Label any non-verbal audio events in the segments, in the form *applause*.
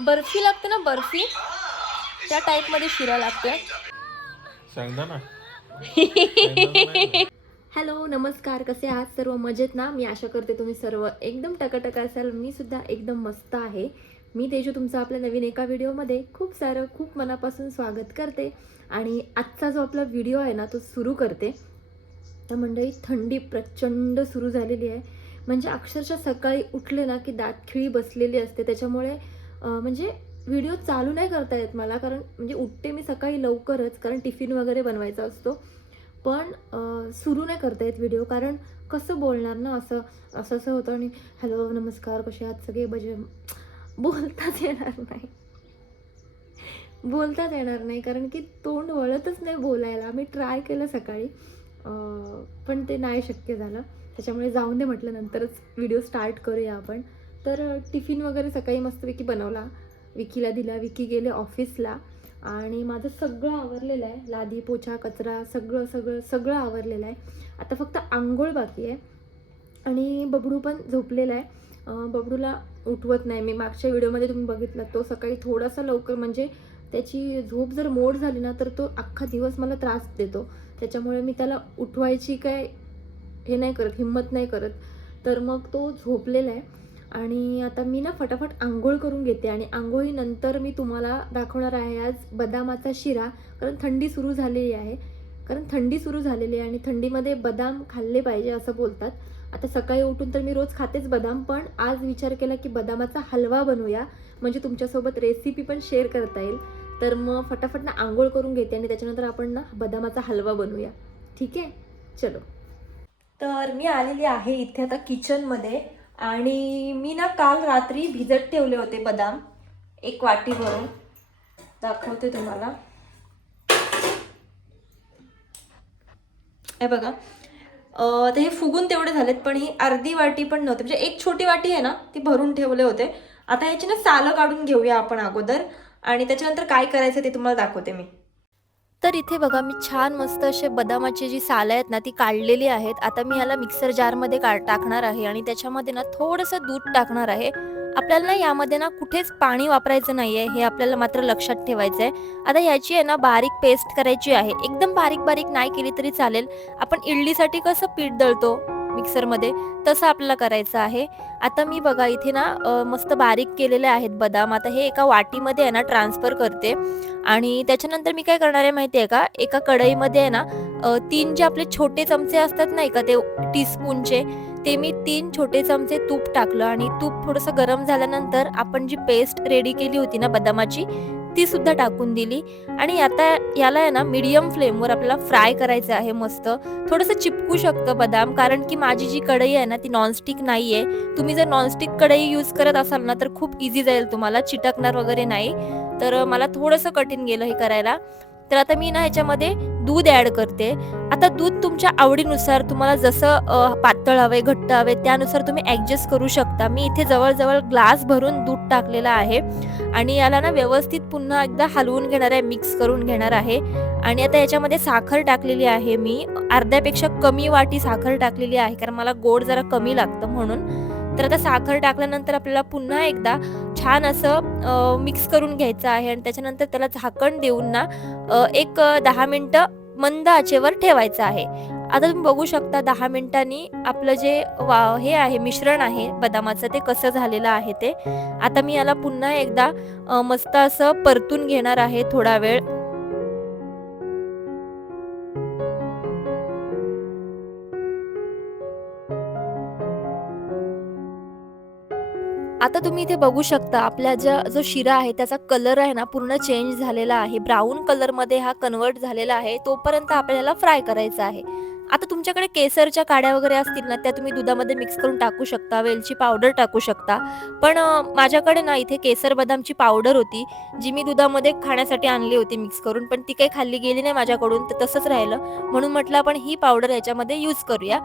बर्फी लागते ना बर्फी? त्या टाईपमध्ये शिरा लागते. *laughs* हॅलो नमस्कार. कसे आहात सर्व? मजेत ना? मी आशा करते तुम्ही सर्व एकदम टकाटक असाल. मी सुद्धा एकदम मस्त आहे. मी तेजू तुमचं आपल्या नवीन एका व्हिडिओमध्ये खूप सारं खूप मनापासून स्वागत करते. आणि आजचा जो आपला व्हिडिओ आहे ना तो सुरू करते. तर मंडळी थंडी प्रचंड सुरू झालेली आहे. म्हणजे अक्षरशः सकाळी उठले ना की दातखिळी बसलेली असते. त्याच्यामुळे म्हणजे व्हिडिओ चालू नाही करता येत मला कारण म्हणजे उठते मी सकाळी लवकरच कारण टिफिन वगैरे बनवायचा असतो. पण सुरू नाही करता येत व्हिडिओ कारण कसं बोलणार ना असं असं असं होतं आणि हॅलो नमस्कार कसे आहात? सगळे बजे बोलताच येणार नाही. बोलताच येणार नाही कारण की तोंड वळतच नाही बोलायला. मी ट्राय केलं सकाळी पण ते नाही शक्य झालं. त्याच्यामुळे जाऊन दे म्हटलं नंतरच व्हिडिओ स्टार्ट करूया आपण. तर टिफिन वगैरे सकाळी मस्तपैकी बनवला. विकीला दिला विकी गेले ऑफिसला. आणि माझं सगळं आवरलेलं आहे. लादी पोछा कचरा सगळं सगळं सगळं आवरलेलं आहे. आता फक्त आंघोळ बाकी आहे. आणि बबडू पण झोपलेला आहे. बबडूला उठवत नाही. मी मागच्या व्हिडिओमध्ये तुम्ही बघितला तो सकाळी थोडासा लवकर म्हणजे त्याची झोप जर मोड झाली ना तर तो अख्खा दिवस मला त्रास देतो. त्याच्यामुळे मी त्याला उठवायची काय हे नाही करत हिंमत नाही करत. तर मग तो झोपलेला आहे. आणि आता मी ना फटाफट आंघोळ करून घेते आणि आंघोळीनंतर मी तुम्हाला दाखवणार आहे आज बदामाचा शिरा. कारण थंडी सुरू झालेली आहे. कारण थंडी सुरू झालेली आहे आणि थंडीमध्ये बदाम खाल्ले पाहिजे असं बोलतात. आता सकाळी उठून तर मी रोज खातेच बदाम पण आज विचार केला की बदामाचा हलवा बनवूया. म्हणजे तुमच्यासोबत रेसिपी पण शेअर करता येईल. तर मग फटाफट ना आंघोळ करून घेते आणि त्याच्यानंतर आपण ना बदामाचा हलवा बनवूया. ठीक आहे? चलो. तर मी आलेली आहे इथे आता किचनमध्ये आणि मी ना काल रात्री भिजत ठेवले होते बदाम एक वाटी भरून. दाखवते तुम्हाला. हे बघा. अं, तर हे फुगून तेवढे झालेत पण ही अर्धी वाटी पण नव्हती. म्हणजे एक छोटी वाटी आहे ना ती भरून ठेवले होते. आता याची ना सालं काढून घेऊया आपण अगोदर. आणि त्याच्यानंतर काय करायचं ते तुम्हाला दाखवते मी. तर इथे बघा मी छान मस्त असे बदामाची जी सालं आहेत ना ती काढलेली आहेत. आता मी याला मिक्सर जारमध्ये का टाकणार आहे आणि त्याच्यामध्ये ना थोडंसं दूध टाकणार आहे. आपल्याला ना यामध्ये ना कुठेच पाणी वापरायचं नाही आहे हे आपल्याला मात्र लक्षात ठेवायचं आहे आता याची आहे ना बारीक पेस्ट करायची आहे. एकदम बारीक बारीक नाही केली तरी चालेल. आपण इडलीसाठी कसं पीठ दळतो? मिक्सरमध्ये तसं आपल्याला करायचं आहे. आता मी बघा इथे ना मस्त बारीक केलेले आहेत बदाम. आता हे एका वाटीमध्ये आहे ना ट्रान्सफर करते. आणि त्याच्यानंतर मी काय करणार आहे माहिती आहे का? एका कढईमध्ये आहे ना तीन जे आपले छोटे चमचे असतात नाही का ते टीस्पूनचे ते मी तीन छोटे चमचे तूप टाकलं. आणि तूप थोडंसं गरम झाल्यानंतर आपण जी पेस्ट रेडी केली होती ना बदामाची ती सुद्धा टाकून दिली. आणि आता याला आहे ना मीडियम फ्लेमवर आपल्याला फ्राय करायचं आहे मस्त. थोडंसं चिपकू शकतं बदाम कारण की माझी जी कढई आहे ना ती नॉनस्टिक नाही आहे तुम्ही जर नॉनस्टिक कढई यूज करत असाल ना तर खूप इझी जाईल तुम्हाला चिटकणार वगैरे नाही. तर मला थोडंसं कठीण गेलं हे करायला. तर आता मी ना ह्याच्यामध्ये दूध ॲड करते. आता दूध तुमच्या आवडीनुसार तुम्हाला जसं पातळ हवे घट्ट हवे त्यानुसार तुम्ही ॲडजस्ट करू शकता. मी इथे जवळजवळ ग्लास भरून दूध टाकलेलं आहे. आणि याला ना व्यवस्थित पुन्हा एकदा हलवून घेणार आहे मिक्स करून घेणार आहे. आणि आता याच्यामध्ये साखर टाकलेली आहे मी. अर्ध्यापेक्षा कमी वाटी साखर टाकलेली आहे कारण मला गोड जरा कमी लागतं म्हणून. तर आता साखर टाकल्यानंतर आपल्याला पुन्हा एकदा छान असं मिक्स करून घ्यायचं आहे आणि त्याच्यानंतर त्याला झाकण देऊन ना एक दहा मिनटं मंद आचेवर ठेवायचं आहे. आता तुम्ही बघू शकता दहा मिनिटांनी आपलं जे वा हे आहे मिश्रण आहे बदामाचं ते कसं झालेलं आहे ते. आता मी याला पुन्हा एकदा मस्त असं परतून घेणार आहे थोडा वेळ. आता तुम्ही इथे बघू शकता आपल्या ज्या जो शिरा आहे त्याचा कलर आहे ना पूर्ण चेंज झालेला आहे. ब्राऊन कलरमध्ये हा कन्वर्ट झालेला आहे. तोपर्यंत आपल्याला फ्राय करायचा आहे. आता तुमच्याकडे केसरच्या काड्या वगैरे असतील ना त्या तुम्ही दुधामध्ये मिक्स करून टाकू शकता वेलची पावडर टाकू शकता. पण माझ्याकडे ना इथे केसर बदामची पावडर होती जी मी दुधामध्ये खाण्यासाठी आणली होती मिक्स करून पण ती काही खाल्ली गेली नाही माझ्याकडून तर तसंच राहिलं. म्हणून म्हटलं आपण ही पावडर याच्यामध्ये यूज करूया.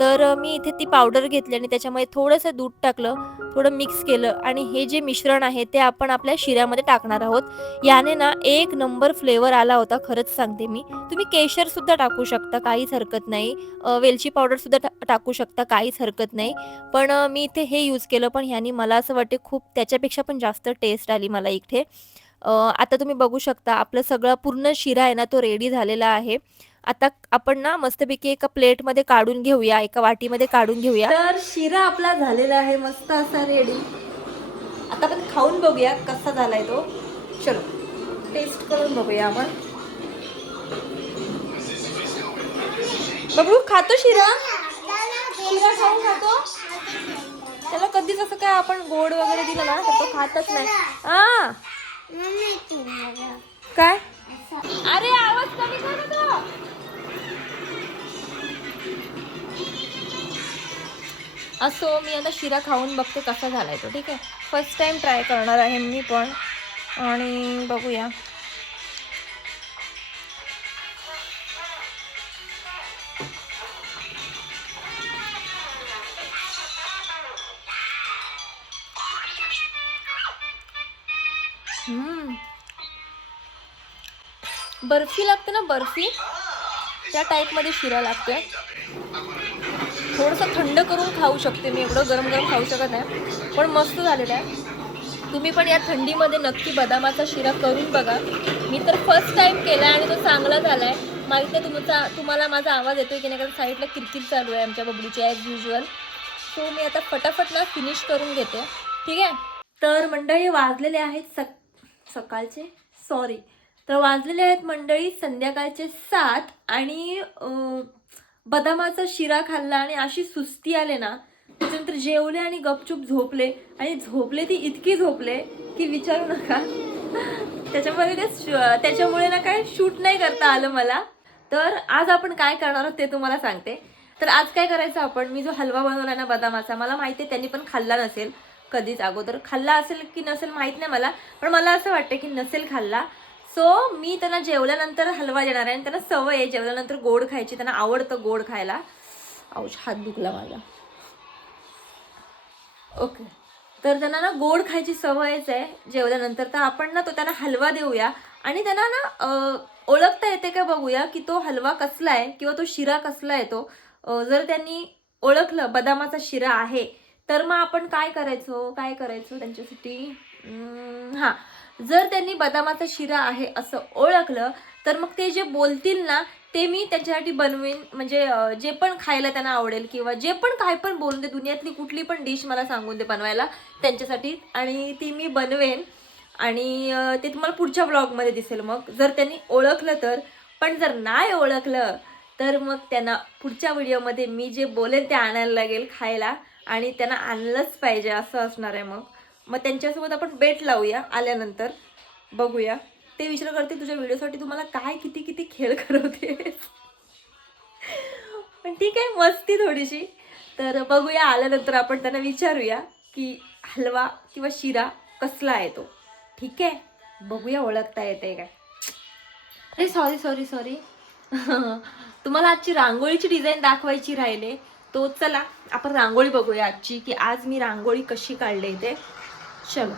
तर मी इथे ती पावडर घेतली आणि त्याच्यामध्ये थोडंसं दूध टाकलं थोडं मिक्स केलं आणि हे जे मिश्रण आहे ते आपण आपल्या शिऱ्यामध्ये टाकणार आहोत. याने ना एक नंबर फ्लेवर आला होता खरंच सांगते मी. तुम्ही केशर सुद्धा टाकू शकता काहीच हरकत नाही. नाही. वेलची पावडरसुद्धा टा टाकू शकता काहीच हरकत नाही. पण मी इथे हे यूज केलं पण ह्यानी मला असं वाटते खूप त्याच्यापेक्षा पण जास्त टेस्ट आली मला इथे. आता तुम्ही बघू शकता आपलं सगळं पूर्ण शिरा आहे ना तो रेडी झालेला आहे. आता आपण ना मस्तपैकी एका प्लेटमध्ये काढून घेऊया एका वाटीमध्ये काढून घेऊया. तर शिरा आपला झालेला आहे मस्त असा रेडी आता आपण खाऊन बघूया कसा झालाय तो. चलो टेस्ट करून बघूया आपण. बघू खातो शिरा? शिरा खाऊन खातो? त्याला कधीच असं काय आपण गोड वगैरे दिलं ना तर तो खातच नाही. हा. काय? अरे आवाज कमी कर तो. असो मी आता शिरा खाऊन बघते कसा झालाय तो ठीक आहे? फर्स्ट टाइम ट्राय करणार आहे मी पण. आणि बघूया. बर्फी लागते ना बर्फी? त्या टाईपमध्ये शिरा लागतोय. थोडंसं थंड करून खाऊ शकते मी एवढं गरम गरम खाऊ शकत नाही पण मस्त झालेलं आहे. तुम्ही पण या थंडीमध्ये नक्की बदामाचा शिरा करून बघा. मी तर फर्स्ट टाईम केला आणि तो चांगला झाला आहे माहिती आहे तुमचा तुम्हाला माझा आवाज येतो की नाही कारण साईडला किरकिर चालू आहे आमच्या बबलूची ॲज युजल सो मी आता फटाफट ना फिनिश करून घेते. ठीक आहे? तर मंडळी वाजलेले आहेत सक सकाळचे. सॉरी तर वाजलेले आहेत मंडळी संध्याकाळचे सात आणि बदामाचा शिरा खाल्ला आणि अशी सुस्ती आले ना त्याच्यानंतर जेवले आणि गपचूप झोपले. आणि झोपले ती इतकी झोपले की विचारू नका. त्याच्यामध्ये ते श- त्याच्यामुळे ना काय शूट नाही करता आलं मला. तर आज आपण काय करणार आहोत ते तुम्हाला सांगते. तर आज काय करायचं आपण? मी जो हलवा बनवला ना बदामाचा मला माहिती आहे त्यांनी पण खाल्ला नसेल. कधीच अगोदर खाल्ला असेल की नसेल माहीत नाही मला. पण मला असं वाटतं की नसेल खाल्ला. सो मी त्यांना जेवल्यानंतर हलवा देणार आहे आणि त्यांना सवय आहे. जेवल्यानंतर गोड खायची त्यांना आवडतं गोड खायला. औष हात दुखला माझा. ओके. तर त्यांना ना गोड खायची सवयच आहे. जेवल्यानंतर तर आपण ना तो त्यांना हलवा देऊया. आणि त्यांना ना ओळखता येते का बघूया की तो हलवा कसला आहे किंवा तो शिरा कसला आहे तो. जर त्यांनी ओळखलं बदामाचा शिरा आहे तर मग आपण काय करायचो? काय करायचो त्यांच्यासाठी? हां. जर त्यांनी बदामाचा शिरा आहे असं ओळखलं तर मग ते जे बोलतील ना ते मी त्यांच्यासाठी बनवेन. म्हणजे जे पण खायला त्यांना आवडेल किंवा जे पण काय पण बोलून दे दुनियातली कुठली पण डिश मला सांगून दे बनवायला त्यांच्यासाठी. आणि ती मी बनवेन. आणि ते तुम्हाला पुढच्या ब्लॉगमध्ये दिसेल मग. जर त्यांनी ओळखलं तर. पण जर नाही ओळखलं तर मग त्यांना पुढच्या व्हिडिओमध्ये मी जे बोलेन ते आणायला लागेल खायला. आणि त्यांना आणलंच पाहिजे असं असणार आहे मग. मग त्यांच्यासोबत आपण बेट लावूया आल्यानंतर. बघूया. ते विचार करते तुझ्या व्हिडिओसाठी तुम्हाला काय किती किती खेळ करवते पण ठीक आहे मस्ती थोडीशी. तर बघूया आल्यानंतर आपण त्यांना विचारूया की हलवा किंवा शिरा कसला आहे तो. ठीक आहे? बघूया ओळखता येते काय? अरे सॉरी सॉरी सॉरी तुम्हाला आजची रांगोळीची डिझाईन दाखवायची राहिले. तो चला आपण रांगोळी बघूया आजची की आज मी रांगोळी कशी काढली ते. चलो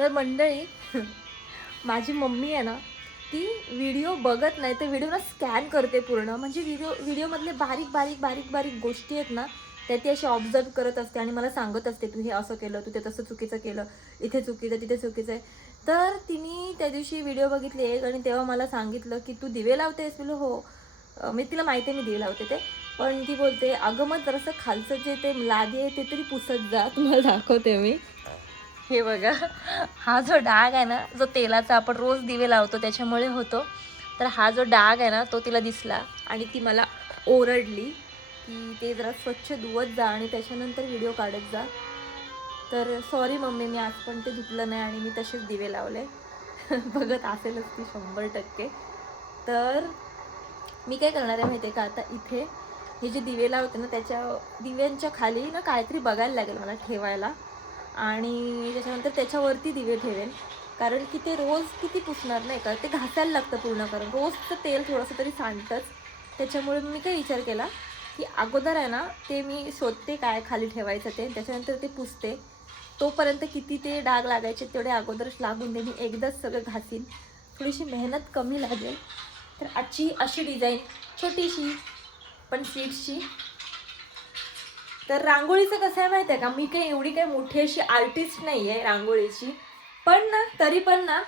तर मंडळी माझी मम्मी आहे ना ती व्हिडिओ बघत नाही तर व्हिडिओला स्कॅन करते पूर्ण. म्हणजे व्हिडिओ व्हिडिओमधले बारीक बारीक बारीक बारीक गोष्टी आहेत ना त्या ती अशी ऑब्झर्व करत असते आणि मला सांगत असते तू हे असं केलं तू ते तसं चुकीचं केलं इथे चुकीचं तिथे चुकीचं आहे. तर तिने त्या दिवशी व्हिडिओ बघितली एक आणि तेव्हा मला सांगितलं की तू दिवे लावतेस? बोल हो. मी तिला माहिती आहे मी दिवे लावते ते. पण ती बोलते अगं मग जरासं खालचं जे ते लादी आहे ते तरी पुसत जा तुम्हाला दाखवते मी. हे बघा हा जो डाग आहे ना जो तेलाचा आपण रोज दिवे लावतो त्याच्यामुळे होतो. तर हा जो डाग आहे ना तो तिला दिसला आणि ती मला ओरडली की ते जरा स्वच्छ धुवत जा आणि त्याच्यानंतर व्हिडिओ काढत जा. तर सॉरी मम्मी मी आज पण ते धुतलं नाही आणि मी तसेच दिवे लावले. *laughs* बघत असेलच ती शंभर टक्के. तर मी काय करणार आहे माहिती आहे का? आता इथे हे जे दिवे लावते ना त्याच्या दिव्यांच्या खाली ना काहीतरी बघायला लागेल मला ठेवायला. आणि त्याच्यानंतर त्याच्यावरती दिवे ठेवेन. कारण की ते रोज किती पुसणार नाही का? ते घासायला लागतं पूर्ण कारण रोजचं तेल थोडंसं तरी सांडतंच. त्याच्यामुळे मी काय विचार केला की अगोदर आहे ना ते मी शोधते काय खाली ठेवायचं ते त्याच्यानंतर ते पुसते. तोपर्यंत किती ते डाग लागायचे तेवढे अगोदरच लागून दे मी एकदाच सगळं घासीन. थोडीशी मेहनत कमी लागेल. तर आजची अशी डिझाईन छोटीशी पण स्वीटची तर रांगोळीचं कसं आहे माहिती आहे का? मी काही एवढी काही मोठी अशी आर्टिस्ट नाही आहे रांगोळीची. पण ना तरी पण ना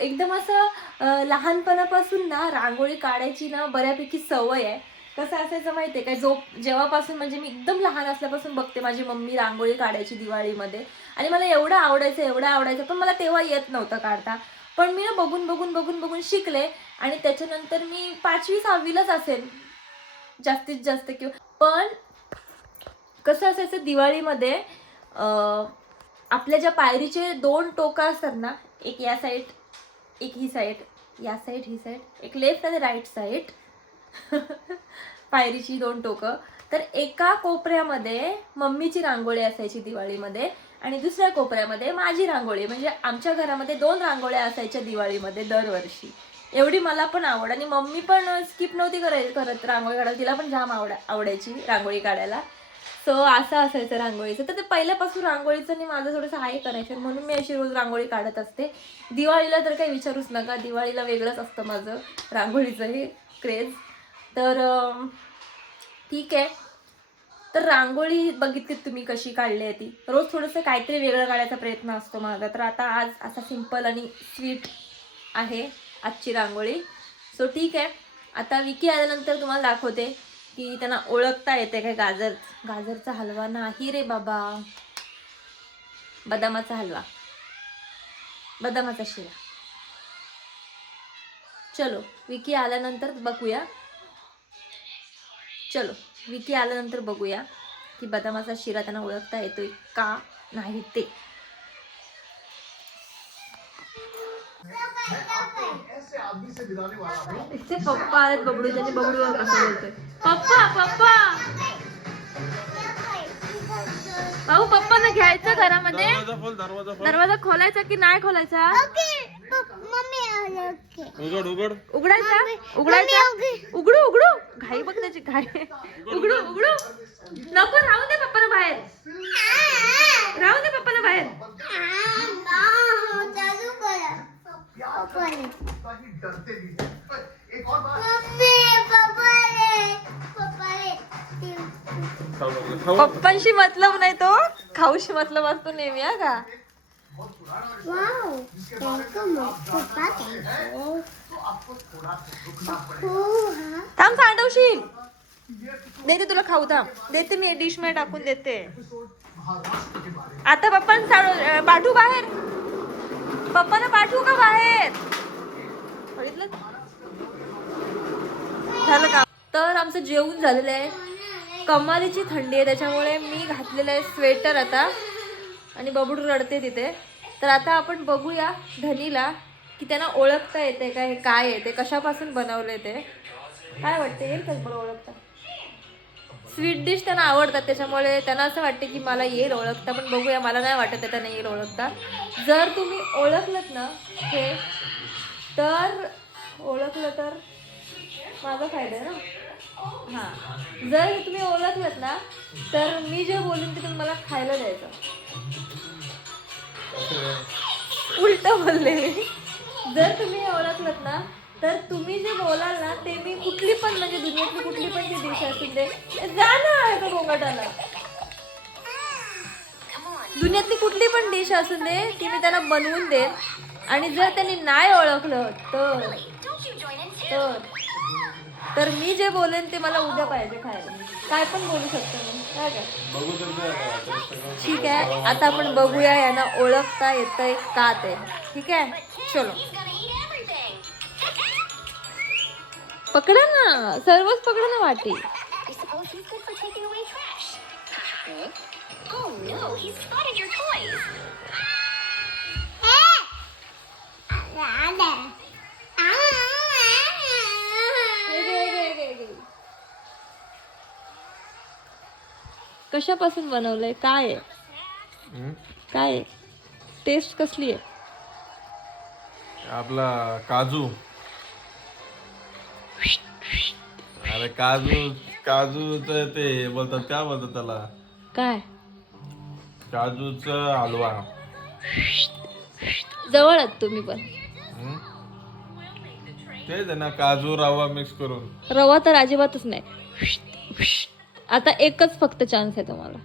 एकदम असं लहानपणापासून ना रांगोळी काढायची ना बऱ्यापैकी सवय आहे. कसं असायचं माहिती आहे का? जो जेव्हापासून म्हणजे मी एकदम लहान असल्यापासून बघते माझी मम्मी रांगोळी काढायची दिवाळीमध्ये. आणि मला एवढं आवडायचं एवढं आवडायचं पण मला तेव्हा येत नव्हतं काढता. पण मी ना बघून बघून बघून बघून शिकले. आणि त्याच्यानंतर मी पाचवी सहावीलाच असेल. जास्तीत जास्त किंवा पण कसं असायचं दिवाळीमध्ये आपल्या ज्या पायरीचे दोन टोकं असतात ना एक या साईड एक ही साईड या साईड ही साईड एक लेफ्ट आणि राईट साईड *laughs* पायरीची दोन टोकं. तर एका कोपऱ्यामध्ये मम्मीची रांगोळी असायची दिवाळीमध्ये आणि दुसऱ्या कोपऱ्यामध्ये माझी रांगोळी. म्हणजे आमच्या घरामध्ये दोन रांगोळ्या असायच्या दिवाळीमध्ये दरवर्षी. एवढी मला पण आवड. आणि मम्मी पण स्किप नव्हती करायची करत रांगोळी काढायला. तिला पण जाम आवड आवडायची रांगोळी काढायला. सो असं असायचं रांगोळीचं. तर ते पहिल्यापासून रांगोळीचं आणि माझं थोडंसं आहे करायचं म्हणून मी अशी रोज रांगोळी काढत असते. दिवाळीला तर काही विचारूच नका. दिवाळीला वेगळंच असतं माझं रांगोळीचं हे क्रेज तर ठीक आहे. तर रांगोळी बघितली तुम्ही कशी काढली आहे ती? रोज थोडंसं काहीतरी वेगळं काढायचा प्रयत्न असतो माझा. तर आता आज असा सिंपल आणि स्वीट आहे आजची रांगोळी. सो ठीक आहे. आता विकी आल्यानंतर तुम्हाला दाखवते. की त्यांना ओळखता येते काय गाजर गाजरचा हलवा नाही रे बाबा. बदामाचा हलवा. बदामाचा शिरा. चलो विकी आल्यानंतर बघूया. चलो विकी आल्यानंतर बघूया की बदामाचा शिरा त्यांना ओळखता येतोय का नाही ते. इससे पप्पा आलेत बबडू त्यांनी बबडूवर कसं बोलतोय. पप्पा पप्पा! भाऊ पप्पांना घ्यायचं घरामध्ये? दरवाजा खोल दरवाजा खोल. दरवाजा खोलायचा की नाही खोलायचा? उघड उघड. उघडायचा? उघडायचा? उघडू उघडू. घाई बघ त्याची घाई. उघडू उघडू. नको राहू दे पप्पाला बाहेर. राहू दे पप्पाला बाहेर. पप्पांशी मतलब नाही तो. खाऊशी मतलब असतो नेहमी हा का? थांब सांडवशील देते तुला खाऊ थांब. देते मी डिशमध्ये टाकून देते. आता पप्पा पाठवू बाहेर. पप्पाला पाठवू का बाहेर? बघितलं? झालं का? तर आमचं जेवण झालेलं आहे. कमालीची थंडी आहे त्याच्यामुळे मी घातलेलं आहे स्वेटर आता. आणि बबडू रडते तिथे. तर आता आपण बघूया धनीला की त्यांना ओळखता येते का हे काय आहे ते कशापासून बनवले ते. काय वाटते येईल का मला ओळखता? स्वीट डिश त्यांना आवडतात त्याच्यामुळे त्यांना असं वाटते की मला येईल ओळखता पण बघूया मला नाही वाटत आहे त्यांना येईल ओळखता. जर तुम्ही ओळखलत ना हे तर ओळखलं तर माझा फायदा आहे ना? हां. जर हे तुम्ही ओळखलत ना तर मी जे बोलून ते तुम्ही मला खायला द्यायचं. उलट बोलले मी. जर तुम्ही ओळखलत ना तर तुम्ही जे बोलाल ना ते मी कुठली पण म्हणजे दुनियातली कुठली पण जी डिश असेल ते जा ना एका गोंगाटाला दुनियातली कुठली पण डिश असून दे ती मी त्यांना बनवून देईन आणि जर त्यांनी नाही ओळखलं तर तर तर मी जे बोलेन ते मला उद्या पाहिजे खायला. काय पण बोलू शकतो मी. काय काय? ठीक आहे आता आपण बघूया यांना ओळखता येतंय का ते. ठीक आहे? चलो. पकडा ना सर्वच पकडा ना वाटी. *laughs* Oh. कशापासून बनवलंय? काय आहे? काय आहे? टेस्ट कसली आहे? आपला काजू. अरे काजू काजूच ते बोलतात काय बोलतात त्याला? काय? काजूचा हलवा. जवळ आहात तुम्ही पण? तेच आहे ना काजू रवा मिक्स करून. रवा तर अजिबातच नाही. आता एकच फक्त चान्स आहे तुम्हाला.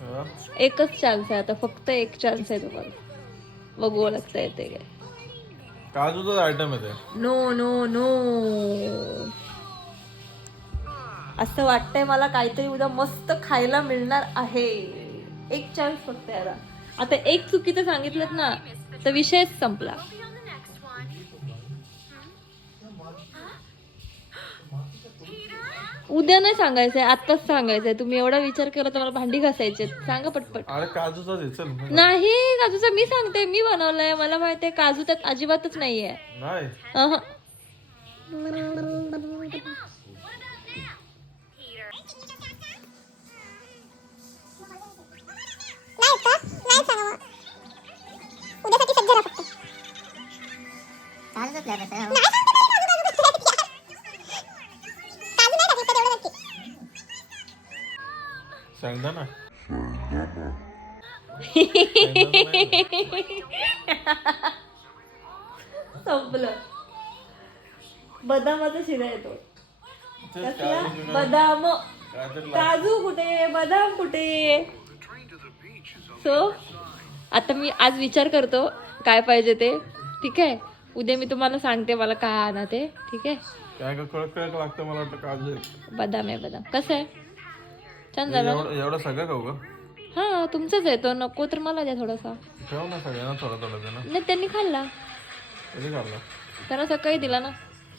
हा? एकच चान्स आहे आता फक्त एक चान्स आहे तुम्हाला. बघू ओळखता येते काय. काजूचाच आयटम आहे ते. नो नो नो असं वाटतंय मला काहीतरी उद्या मस्त खायला मिळणार आहे. एक चान्स फक्त आहे आता एक चुकीचं सांगितलं ना तर विषयच संपला. उद्या नाही सांगायचंय आत्ताच सांगायचंय. तुम्ही एवढा विचार केला तर मला भांडी घासायचे सांगा पटपट. अरे चल नाही काजूचं मी सांगते मी बनवलंय. मला माहिती आहे काजू त्यात अजिबातच नाहीये. नाही. अहं. *laughs* नक्की सांगता ना संपलं. बदामाचा शिरा येतो. कसला? बदाम. काजू कुठे? बदाम कुठे? सो आता मी आज विचार करतो काय पाहिजे ते. ठीक आहे? उद्या मी तुम्हाला सांगते मला काय आणा ते ठीक आहे? काय का कळक कळक लागतं मला वाटतं काजू. आहे. बदाम आहे बदाम. कसं आहे? छान झालं? एवढं एवढं सगळं खाऊ का हा तुमचंच आहे तो. नको तर मला द्या थोडासा. ठेव ना सगळ्यांना थोडं थोडं दे ना नाही त्यांनी खाल्ला. कधी खाल्लं? त्यांना सकाळी दिला ना.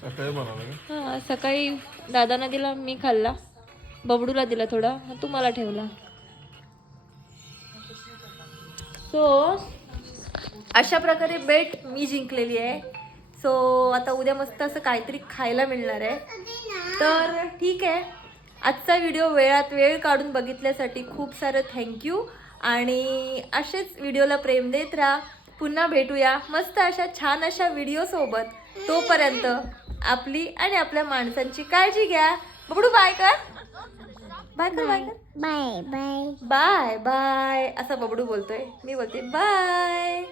सकाळी बनवलं का? हा सकाळी दादांना दिला मी खाल्ला. बबडूला दिला थोडा तुम्हाला ठेवला. सो अशा प्रकारे बेट मी जिंकलेली आहे. सो आता उद्या मस्त असं काहीतरी खायला मिळणार आहे. तर ठीक आहे. आजचा व्हिडिओ वेळात वेळ काढून बघितल्यासाठी खूप सारं थँक्यू आणि असेच व्हिडिओला प्रेम देत राहा. पुन्हा भेटूया. मस्त अशा छान अशा व्हिडिओसोबत तोपर्यंत आपली आणि आपल्या माणसांची काळजी घ्या. बबडू बाय कर. बाय कर बाय कर. बाय बाय बाय बाय असं बबडू बोलतोय. मी बोलते बाय